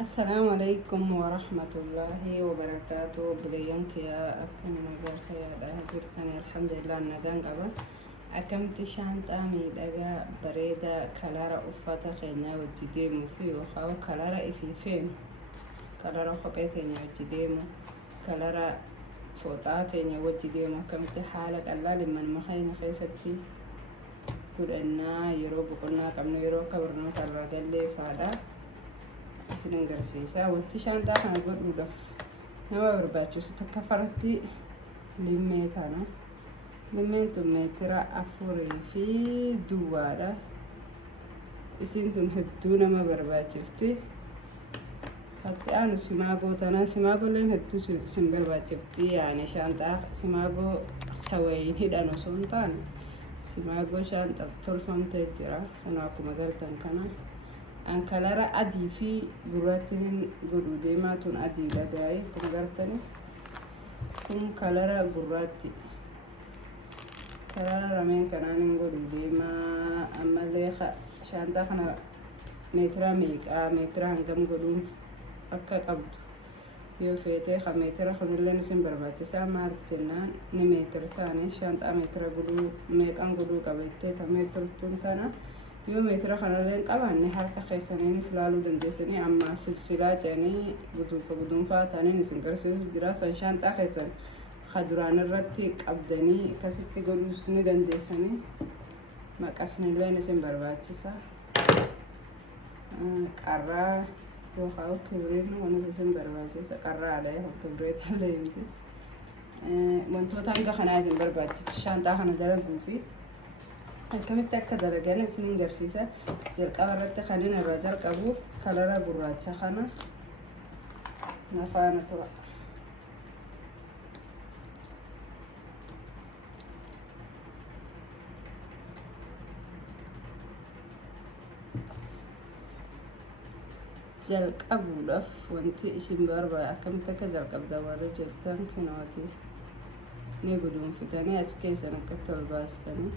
السلام عليكم ورحمة الله وبركاته. بليانك يا أكن مجال خير أهجرتني الحمد لله النجان قبل أكمت شانت أمي لقى بريدة كلارا أفتا خينا وجديمو فيه وخاو كلارا إفيفين كلارا خبيتين وجديمو كلارا فوتاتين وجديمو كمت حالك الله لمن مخين خيستي قلنا يروب قلنا كم يروب كبرنا كالرجل لي فادا isinin garsiisa wanti shaantaa kana godhuudhaaf nama barbaachisu takka faratti limmee tana limmeen tun meetira 4 fi duwwaadha. isin tun hedduu nama barbaachifti. hatti aanu simaagoo tana simaagoleen hedduu sin barbaachifti. yaani shaantaa simaagoo tawayin hidhan osoo hin taane simaagoo shaantaaf tolfamtee jira. kana akkuma gartan kana an kalara adii fi gurraatiin godhu deemaa tun adii dhagaa'e kun gartani kun kalara gurraatti kalara rameen kanaan hin godhu deemaa ammallee shaantaa kana meetira meeqaa meetira hangam godhuuf akka qabdu yoo feetee meetira kunillee isin barbaachisaa maal jennaan ni meetira taane shaantaa meetira godhuu meeqaan godhuu qabettee ta meetirtuun tana yoo meetira kanalleen qabaanne harka keessaniinis laaluu dandeessanii amma silsilaa jedhanii guduunfaa taaniin isin garsiisuuf jira. san shaantaa keessan kaduraan irratti qabdanii akkasitti godhuus ni dandeessanii. maqasnilleen isin barbaachisa. qarraa yookaan kibriin wanis isin barbaachisa. qarraadha yoo kibriitallee miti. wantoota hanga kanaa isin barbaachisa shaantaa kana dalaguufi akkamitti akka dalagan isinin garsiisa. jalqaba irratti kanin irraa jalqabu kalara gurraacha kana nafaana tura. jalqabuudhaaf wanti isin barbaada akkamitti akka jalqabda warra jettan kinooti ni guduunfitanii as keessan akkatti ol baastanii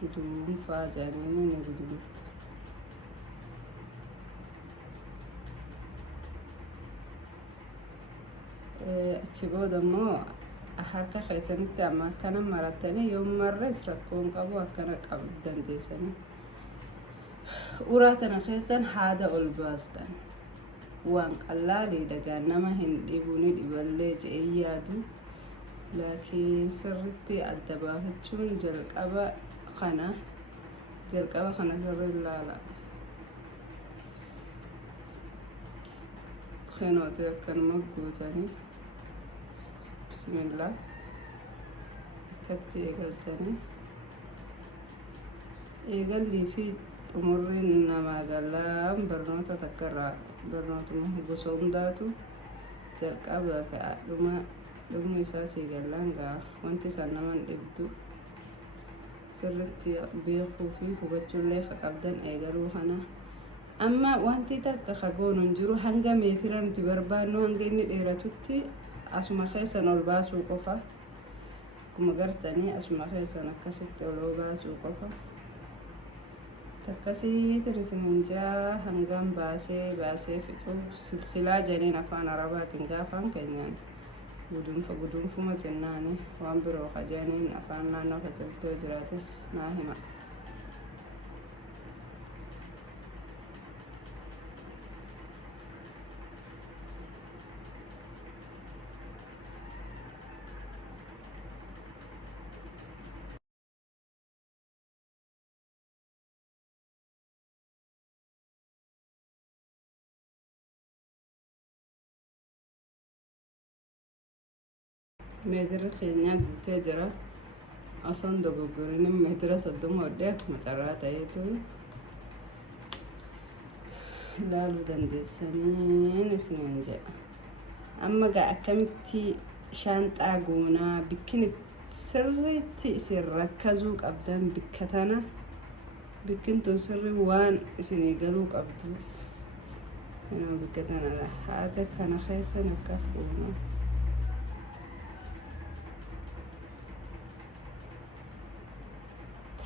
guduunfaa jedhanii ni guduunfita. achi booda immoo harka keessanitti amma akkana marattanii yoo marres rakkoon qabu akkana qabu dandeessanii uraa tana keessan haada ol baastan. waan qallaalii dhagaan nama hin dhibu ni dhiballee je'ee yaadu laakiin sirritti adda baafachuun jalqaba kana sirri ilaala. kenooti akkanuma guutanii bismillah akkatti eegaltanii eegallii fi xumurriin namaa galaan barnoota takkarraa barnootuma gosa hundaatu jalqabaa fi dhumni isaa siigallaan gaa wanti isaan naman dhibdu sirritti beekuu fi hubachuullee qabdan eegaluu kana. amma wanti takka kagoonu hin jiru hanga meetira nuti barbaannu hanga inni dheeratutti asuma keessan ol baasuu qofa. akkuma gartanii asuma keessan akkasitti ol baasuu qofa. takkasiitiin isinin jaa hangam baasee fixu silsilaa jedhaniin afaan arabaatiin gaafaan keenyaan guduunfuma jennaani waan biroo kajaniin afaan naannoo kajaltoo jiraates naa hima. meetira keenya guutee jira. osoon dogoggorinin meetira 30 hodhee akkuma carraa ta'eetu ilaaluu dandeessaniin isiniin jedha. amma gaa akkamitti shaanxaa goonaa bikkin sirriitti isin rakkazuu qabdan bikka tana bikkin tun sirri waan isinii galuu qabduuf bikka tana haata kana keessan akka fuunu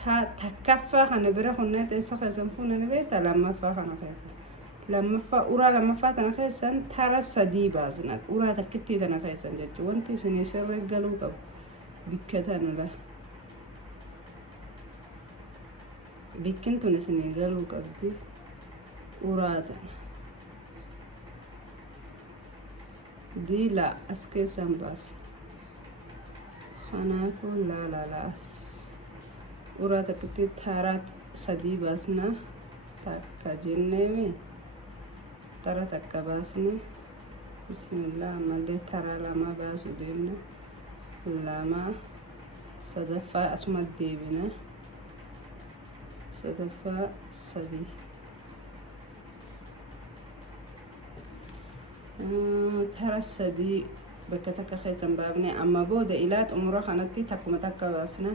takkaffaa kana bira hunna teessa keessan fuunani beekta lammaffaa kana keessa lammaffaa tana keessan tara sadii baasna uraa takkitti tana keessan jechuun wanti isin sirrii galuu qabu bikka tanadha. Bikkin tun isin galuu qabdi uraa tana diila as keessan baasna. Kanaafuu laalaalaas uraa takkitti tara sadii baasna takka jenneemi tara takka baasne bismillah ammallee tara lama baasu deemna lama sadaffaa asuma deebina sadaffaa sadii tara sadii bakka takka keessan baafne amma booda ilaa xumura kanatti takkuma takka baasna.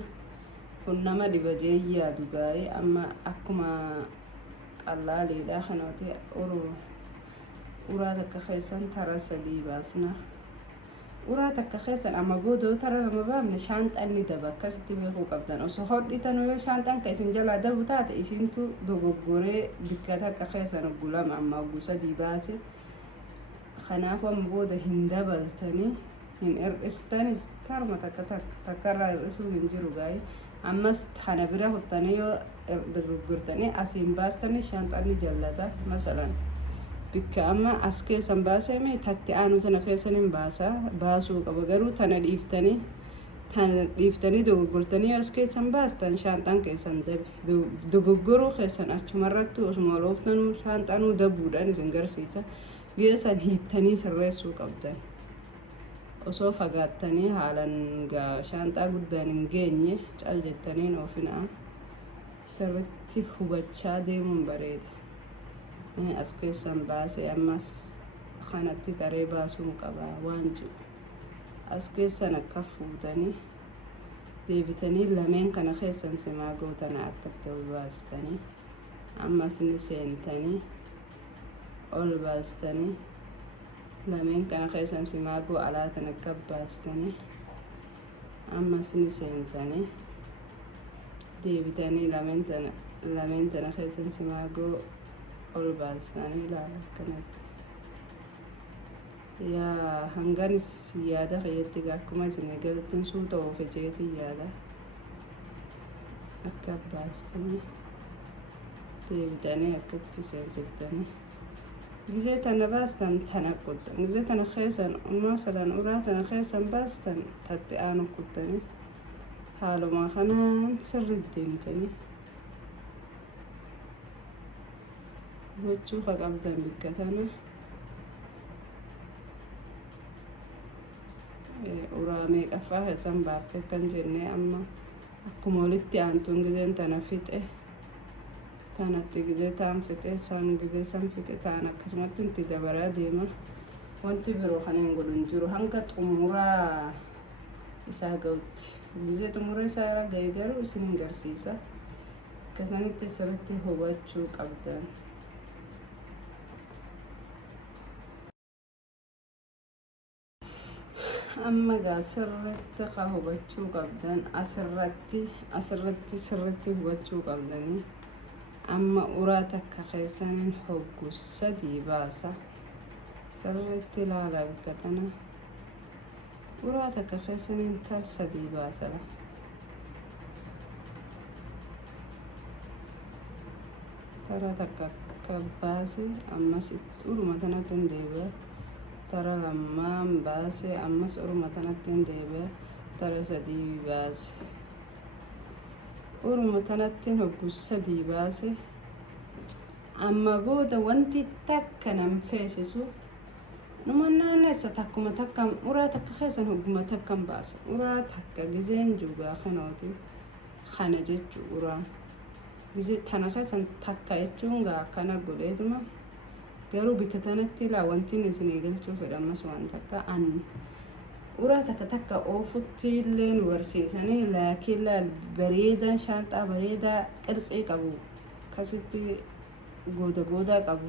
Kun nama dhiba jeeyyaa yaadu gaa'ee amma akkuma qallaaliidha kanaati uraa takka keessan tara sadii baasna. Uraa takka keessan amma booda tara lama baafne shaanxaan ni daba akkasitti beekuu qabdan. Osoo hodhitan yoo shaanxaan ka isin jalaa dabu taate isintu dogoggoree bikka takka keessan oggulama amma ogguu sadii baase. Kanaafuu amma booda hin dabaltanii hin hir'istanis tarma takkarraa hir'isuun hin jiru gaa'ee. Ammas kana bira hottanii yoo dogoggortanii asiin baastanii shaanxaan ni jallata. Masalan bikka amma as keessan baasee tatti aanu tana keessan hin baasuu qaba garuu tana dhiiftanii dogoggortanii as keessan baastan shaanxaan keessan dabe dogoggoruu keessan achumarratti osuma olooftanuu shaanxaanuu dabuudhaan isin garsiisa. Geessan hiittanii sirreessuu qabdan. Osoo fagaattanii haalan shaanxaa guddaan hin geenye cal jettaniin ofinaa sirritti hubachaa deemuun bareeda. As keessan baasee ammas kanatti daree baasuun qabaa waan jiru. As keessan akka fuutanii deebitanii lameen kana keessan simaa gootana akkatti ol baastanii ammas ni seentanii ol baastanii lameen kana keessan simaagoo alaatan akka baastanii ammas ni seentanii deebitanii lameen tana keessan simaagoo ol baastanii ilaala akkanatti. Yaa hanganis yaada fayyatti akkuma isin eegalutti suuta oofecheetii yaada akka baastanii deebitanii akkatti seensiftanii. Gizee tana baastan tana qoddan. Gizee tana keessan masalan uraa tana keessan baastan tatti aanu qoddanii haaluma kanaan sirriitti deemtanii gochuu qabdan bikka tana uraa meeqaffaa keessan baafte kan jennee amma akkuma walitti aantuun gizeen tana fixe. Tanatti gizee taan fixe san gizee san fixe taan akkasumatti itti dabalaa deema. Wanti biroo kan hin godhu hin jiru hanga xumuraa isaa ga'utti. Gizee xumura isaa irra ga'e garuu isin hin garsiisa. Akkasanitti sirriitti hubachuu qabdan. Amma gaa sirriitti ka hubachuu qabdan asirratti sirriitti hubachuu qabdanii. Amma uraa takka keessaniin hoggu sadii baasa sirriitti ilaalaa bikka tana uraa takka keessaniin tar sadii baasala. Tara takka akka baase ammas uruma tanatti hin deebi'a. Tara lamaan baase ammas uruma tanatti hin deebi'a. Tara sadii baase. Uruma tanatti hoggu sadii baase amma booda wanti takka nam feesisu numa naannessa takkuma takka uraa takka keessan hogguma takkan baasa. Uraa takka gizeen juugaa kanooti kana jechuu uraa gizee tana keessan takka jechuun gaa akkana godheetuma garuu bikka tanatti ilaa wanti isin eegalchuu fedhamas waan takka uraa takka oofutti illee nu barsiisanii laakiin bareedaan shaanxaa bareedaa qirtsii qabu akkasitti goodaa qabu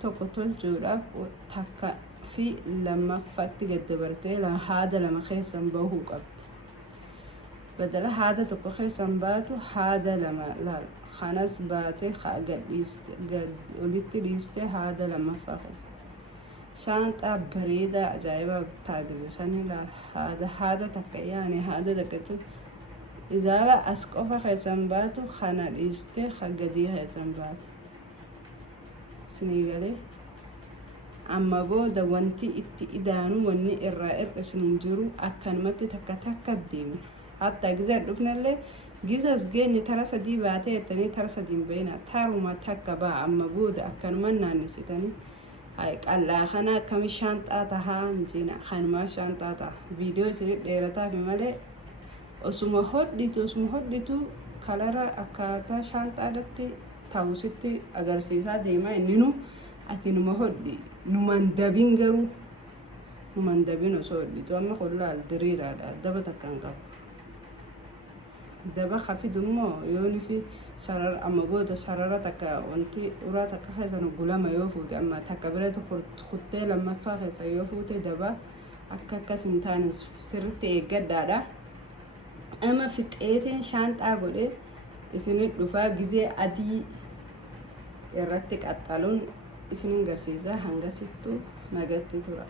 tokko tolchuudhaaf takka fi lammaffaatti gad dabartee haada lama keessan bahuu qabdi. بدل هذا تكوخي سنباتو هذا لما لا خناس باتي قد ولدت ليستي هذا لما فاخس شانطة بريدة عجيبة تاجزشاني لا هذا يعني هذا دكتو إذا أسقف خيسنباتو خنا ليستي خجدي خيسنبات سنيجالي أما بودا وانتي إدانو واني الرائر اسنجرو أكلمت تكتك ديم حتى جزء رفنا اللي جزء جيني ترى دي بعتي تاني ترى دي بينا تارو ما تكبا أما بودا أكلمنا نسيتني هاي الله خنا كم شانطة تها نجينا خان ما شانطة تها فيديو سريع ديرتا في ماله اسمه هديتو كلارا أكاتا شانطة دتي تاوسيتي أجر سيسا ديما إنه أتينو مهدي نمندبين جرو نمندبين وصولي تو أما خلا الدرير على دبا تكانكا دبا خفي دمو يوني في شرر أما بود شررة تكا وانتي ورا تكا خيزا نقولا ما يوفوت أما تكبرت خطي لما فاخيزا يوفوت دبا أكاكا سنتاني سرتي قدادا أما في تأتين شانت أقولي إسنين رفا جزي أدي الرتك أطالون إسنين غرسيزا هنغا ستو نغتي تورا